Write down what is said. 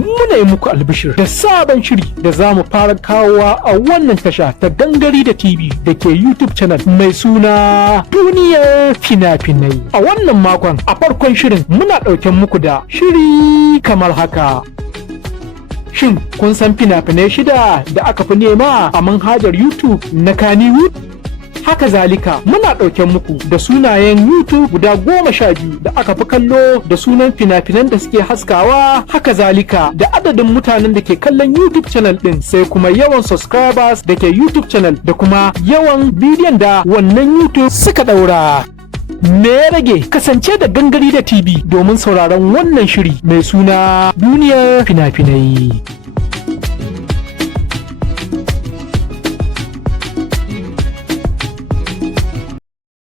muna yi muku albishir da sabon shiri da za mu fara kawowa a wannan tasha ta Gangari da TV da ke YouTube channel mai suna Duniyar Fina-finai. A wannan makon a farkon shirin muna ɗauken muku da shiri kamar haka. Shin kun san fina-finai 6 da aka fi nema a manhajar YouTube na Kannywood? Haka zalika muna ɗauken muku da sunayen YouTube guda 12 da aka fi kallo da sunan fina-finan da suke haskawa, haka zalika da adadin mutanen da ke kallon YouTube channel ɗin, sai kuma yawan subscribers da ke YouTube channel da kuma yawan bidiyon da wannan YouTube suka ɗaura. Me ya rage? Kasance da Gangari da TV domin sauraron wannan shiri mai suna Duniyar Fina-finai.